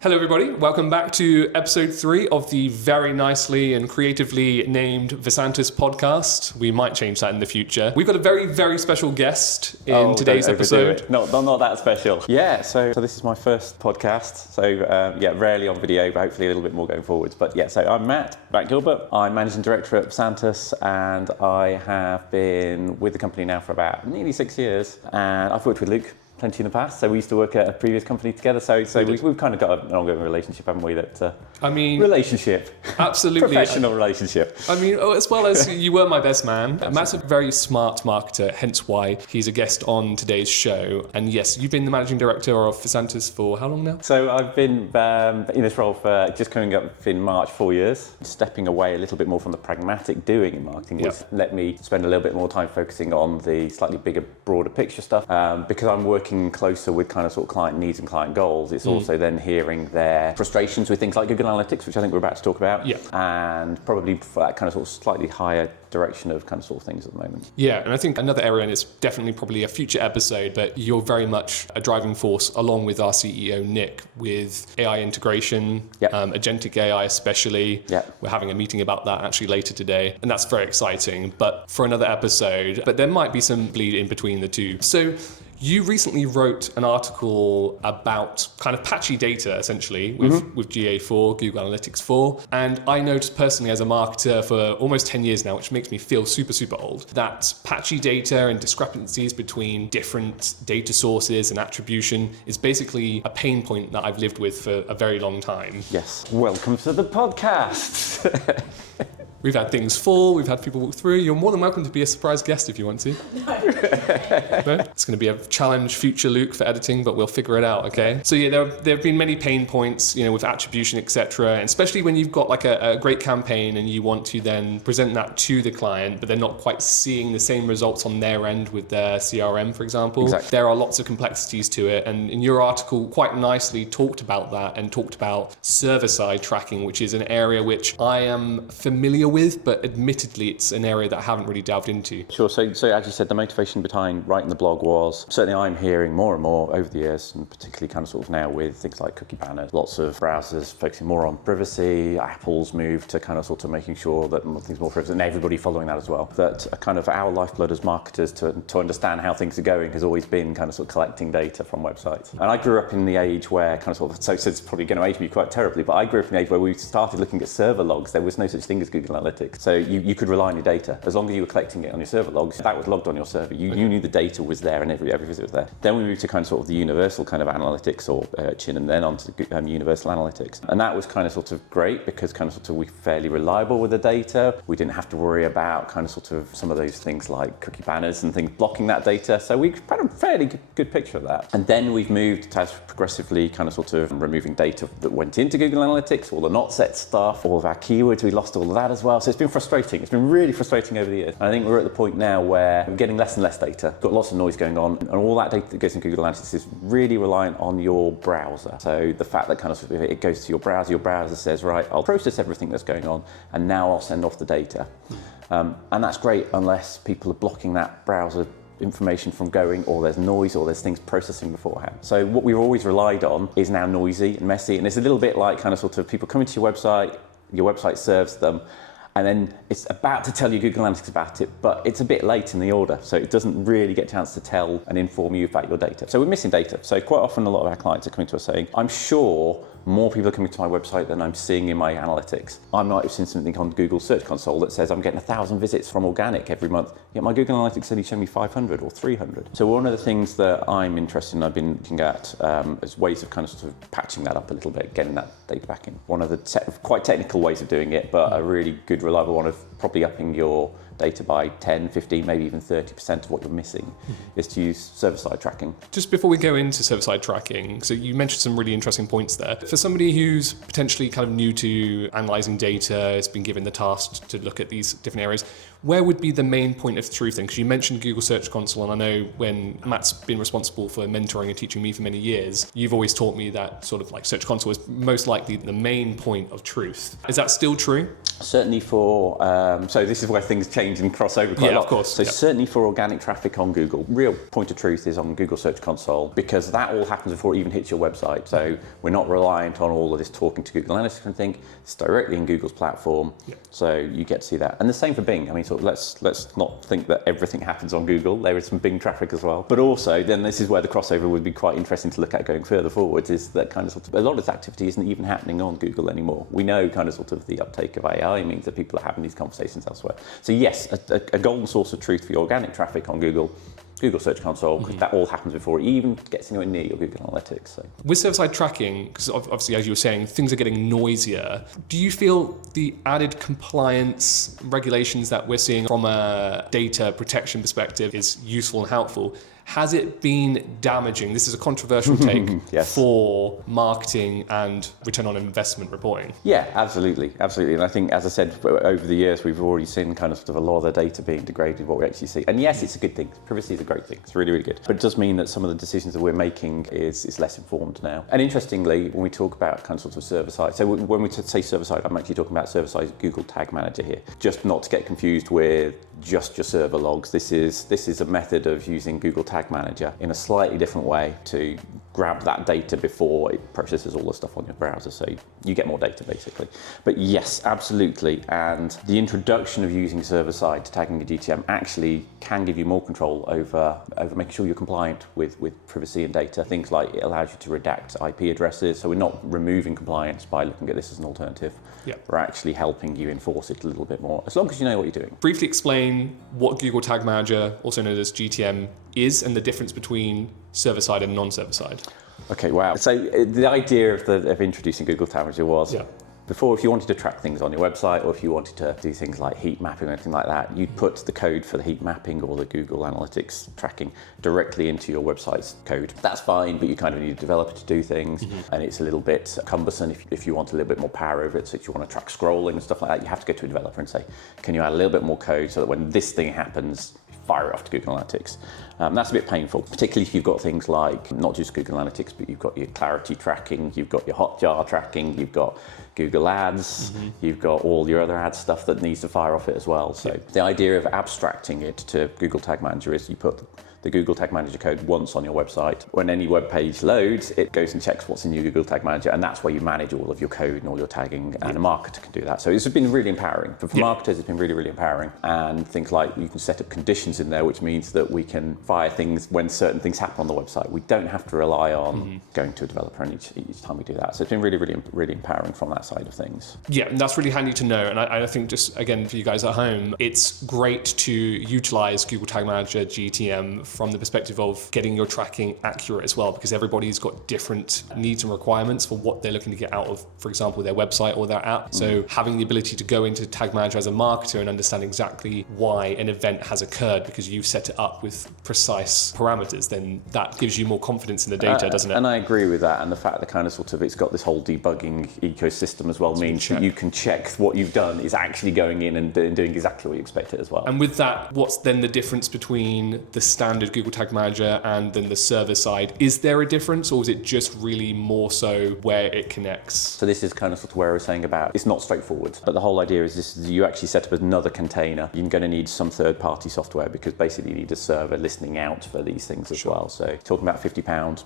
Hello everybody, welcome back to episode 3 of the very nicely and creatively named Versantus Podcast. We might change that in the future. We've got a very, very special guest in today's episode. Not that special. Yeah, so this is my first podcast. So rarely on video, but hopefully a little bit more going forwards. But yeah, so I'm Matt Gilbert. I'm Managing Director at Versantus, and I have been with the company now for about nearly 6 years. And I've worked with Luke plenty in the past, so we used to work at a previous company together. So we've kind of got an ongoing relationship, haven't we? Relationship, absolutely, professional relationship. As well as you were my best man. Matt's a very smart marketer, hence why he's a guest on today's show. And yes, you've been the managing director of Versantus for how long now? So I've been in this role for just coming up in March 4 years. Stepping away a little bit more from the pragmatic doing in marketing was let me spend a little bit more time focusing on the slightly bigger, broader picture stuff. Because I'm working closer with kind of sort of client needs and client goals, it's also then hearing their frustrations with things like Google Analytics, which I think we're about to talk about, and probably for that kind of sort of slightly higher direction of kind of sort of things at the moment. Yeah, and I think another area, and it's definitely probably a future episode, but you're very much a driving force along with our CEO Nick with AI integration, agentic AI especially. We're having a meeting about that actually later today, and that's very exciting, but for another episode. But there might be some bleed in between the two. So you recently wrote an article about kind of patchy data, essentially, with GA4, Google Analytics 4. And I noticed personally as a marketer for almost 10 years now, which makes me feel super, super old, that patchy data and discrepancies between different data sources and attribution is basically a pain point that I've lived with for a very long time. Yes. Welcome to the podcast. We've had things fall, we've had people walk through. You're more than welcome to be a surprise guest if you want to. No? It's going to be a challenge, future Luke, for editing, but we'll figure it out, okay? So yeah, there have been many pain points, with attribution, etc. And especially when you've got like a great campaign and you want to then present that to the client, but they're not quite seeing the same results on their end with their CRM, for example. Exactly. There are lots of complexities to it. And in your article, quite nicely talked about that and talked about server-side tracking, which is an area which I am familiar with, but admittedly it's an area that I haven't really delved into. Sure, so as you said, the motivation behind writing the blog was, certainly I'm hearing more and more over the years, and particularly kind of sort of now with things like cookie banners, lots of browsers focusing more on privacy, Apple's move to kind of sort of making sure that things more privacy, and everybody following that as well. That kind of our lifeblood as marketers to understand how things are going has always been kind of sort of collecting data from websites. And I grew up in the age where kind of sort of, so it's probably going to age me quite terribly, but I grew up in the age where we started looking at server logs. There was no such thing as Google Analytics. So you could rely on your data. As long as you were collecting it on your server logs, that was logged on your server. You knew the data was there and every visit was there. Then we moved to kind of sort of the universal kind of analytics or Urchin, and then onto universal analytics. And that was kind of sort of great because kind of sort of we're fairly reliable with the data. We didn't have to worry about kind of sort of some of those things like cookie banners and things blocking that data. So we had a fairly good picture of that. And then we've moved to progressively kind of sort of removing data that went into Google Analytics, all the not set stuff, all of our keywords, we lost all of that as well. So it's been frustrating. It's been really frustrating over the years. And I think we're at the point now where we're getting less and less data, got lots of noise going on, and all that data that goes in Google Analytics is really reliant on your browser. So the fact that kind of it goes to your browser says, right, I'll process everything that's going on, and now I'll send off the data. And that's great unless people are blocking that browser information from going, or there's noise, or there's things processing beforehand. So what we've always relied on is now noisy and messy, and it's a little bit like kind of sort of people coming to your website serves them, and then it's about to tell you Google Analytics about it, but it's a bit late in the order, so it doesn't really get a chance to tell and inform you about your data. So we're missing data. So quite often a lot of our clients are coming to us saying, I'm sure more people are coming to my website than I'm seeing in my analytics. I might have seen something on Google Search Console that says I'm getting 1,000 visits from organic every month, yet my Google Analytics only show me 500 or 300. So one of the things that I'm interested in, I've been looking at as ways of kind of sort of patching that up a little bit, getting that data back in. One of the quite technical ways of doing it, but a really good, reliable one of probably upping your data by 10, 15, maybe even 30% of what you're missing is to use server-side tracking. Just before we go into server-side tracking, so you mentioned some really interesting points there. For somebody who's potentially kind of new to analyzing data, has been given the task to look at these different areas, Where would be the main point of truth then? Because you mentioned Google Search Console, and I know when Matt's been responsible for mentoring and teaching me for many years, you've always taught me that sort of like Search Console is most likely the main point of truth. Is that still true? Certainly for, so this is where things change and cross over quite a lot. Of course. So certainly for organic traffic on Google, real point of truth is on Google Search Console, because that all happens before it even hits your website. So we're not reliant on all of this talking to Google Analytics and thing. It's directly in Google's platform. So you get to see that. And the same for Bing. I mean, sort of let's not think that everything happens on Google. There is some Bing traffic as well. But also, then this is where the crossover would be quite interesting to look at going further forwards, is that kind of sort of, a lot of this activity isn't even happening on Google anymore. We know kind of sort of the uptake of AI means that people are having these conversations elsewhere. So yes, a golden source of truth for your organic traffic on Google Search Console, because that all happens before it even gets anywhere near your Google Analytics. So. With server-side tracking, because obviously, as you were saying, things are getting noisier. Do you feel the added compliance regulations that we're seeing from a data protection perspective is useful and helpful? Has it been damaging? This is a controversial take for marketing and return on investment reporting. Yeah, absolutely. And I think, as I said, over the years, we've already seen kind of sort of a lot of the data being degraded, what we actually see. And yes, it's a good thing. Privacy is a great thing. It's really, really good. But it does mean that some of the decisions that we're making is less informed now. And interestingly, when we talk about kind of sort of server side, so when we say server side, I'm actually talking about server side Google Tag Manager here. Just not to get confused with just your server logs. This is a method of using Google Tag Manager in a slightly different way to grab that data before it processes all the stuff on your browser, so you get more data basically. But yes, absolutely, and the introduction of using server-side tagging your GTM actually can give you more control over making sure you're compliant with privacy and data. Things like it allows you to redact IP addresses, so we're not removing compliance by looking at this as an alternative. We're actually helping you enforce it a little bit more, as long as you know what you're doing. Briefly explain what Google Tag Manager, also known as GTM, is and the difference between server-side and non-server-side. Okay, wow. So the idea of introducing Google Tag Manager was, before, if you wanted to track things on your website, or if you wanted to do things like heat mapping or anything like that, you'd put the code for the heat mapping or the Google Analytics tracking directly into your website's code. That's fine, but you kind of need a developer to do things, and it's a little bit cumbersome if you want a little bit more power over it. So if you want to track scrolling and stuff like that, you have to go to a developer and say, can you add a little bit more code so that when this thing happens, fire it off to Google Analytics. That's a bit painful, particularly if you've got things like not just Google Analytics, but you've got your Clarity tracking, you've got your Hotjar tracking, you've got Google Ads, you've got all your other ad stuff that needs to fire off it as well. So the idea of abstracting it to Google Tag Manager is you put the Google Tag Manager code once on your website. When any web page loads, it goes and checks what's in your Google Tag Manager, and that's where you manage all of your code and all your tagging, and a marketer can do that. So it's been really empowering. For marketers, it's been really, really empowering. And things like you can set up conditions in there, which means that we can fire things when certain things happen on the website. We don't have to rely on going to a developer each time we do that. So it's been really, really, really empowering from that side of things. Yeah, and that's really handy to know. And I think just, again, for you guys at home, it's great to utilize Google Tag Manager GTM from the perspective of getting your tracking accurate as well, because everybody's got different needs and requirements for what they're looking to get out of, for example, their website or their app. So having the ability to go into Tag Manager as a marketer and understand exactly why an event has occurred because you've set it up with precise parameters, then that gives you more confidence in the data, doesn't it? And I agree with that. And the fact that kind of sort of it's got this whole debugging ecosystem as well means that you can check what you've done is actually going in and doing exactly what you expect it as well. And with that, what's then the difference between the standard Google Tag Manager and then the server side? Is there a difference, or is it just really more so where it connects? So this is kind of sort of where I was saying about it's not straightforward, but the whole idea is this: you actually set up another container. You're going to need some third-party software because basically you need a server listening out for these things as well. So talking about £50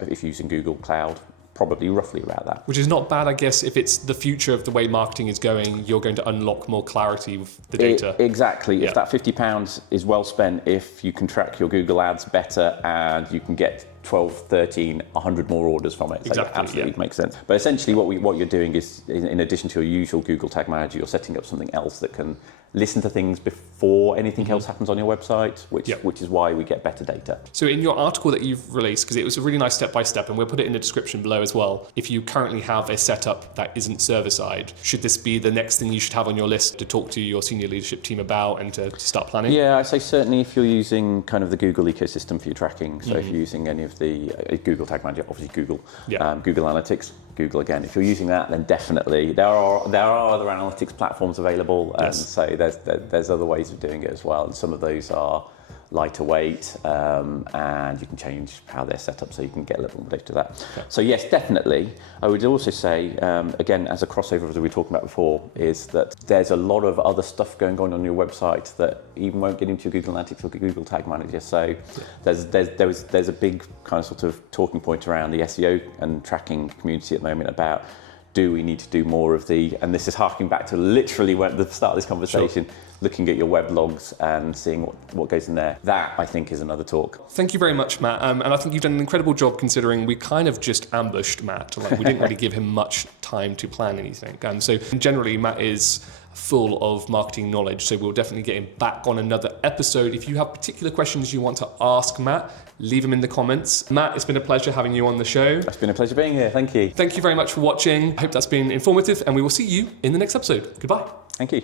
if you're using Google Cloud. Probably roughly about that. Which is not bad, I guess. If it's the future of the way marketing is going, you're going to unlock more clarity with the data. Exactly. Yeah. If that £50 is well spent, if you can track your Google Ads better and you can get 12, 13, 100 more orders from it. So exactly, absolutely makes sense. But essentially what you're doing is, in addition to your usual Google Tag Manager, you're setting up something else that can listen to things before anything else happens on your website, which is why we get better data. So in your article that you've released, because it was a really nice step-by-step, and we'll put it in the description below as well, if you currently have a setup that isn't server-side, should this be the next thing you should have on your list to talk to your senior leadership team about and to start planning? Yeah, I'd say certainly if you're using kind of the Google ecosystem for your tracking, so if you're using any of the Google Tag Manager, obviously Google, Google Analytics, Google again. If you're using that, then definitely there are other analytics platforms available, and so there's other ways of doing it as well. And some of those are lighter weight, and you can change how they're set up so you can get a little more data to that. Okay. So yes, definitely. I would also say, again, as a crossover as we were talking about before, is that there's a lot of other stuff going on your website that even won't get into Google Analytics or Google Tag Manager. So there's a big kind of sort of talking point around the SEO and tracking community at the moment about, do we need to do more of and this is harking back to literally when the start of this conversation, looking at your web logs and seeing what goes in there. That, I think, is another talk. Thank you very much, Matt. And I think you've done an incredible job, considering we kind of just ambushed Matt. Like, we didn't really give him much time to plan anything. So generally, Matt is full of marketing knowledge, so we'll definitely get him back on another episode. If you have particular questions you want to ask Matt, leave them in the comments. Matt, it's been a pleasure having you on the show. It's been a pleasure being here. Thank you. Thank you very much for watching. I hope that's been informative, and we will see you in the next episode. Goodbye. Thank you.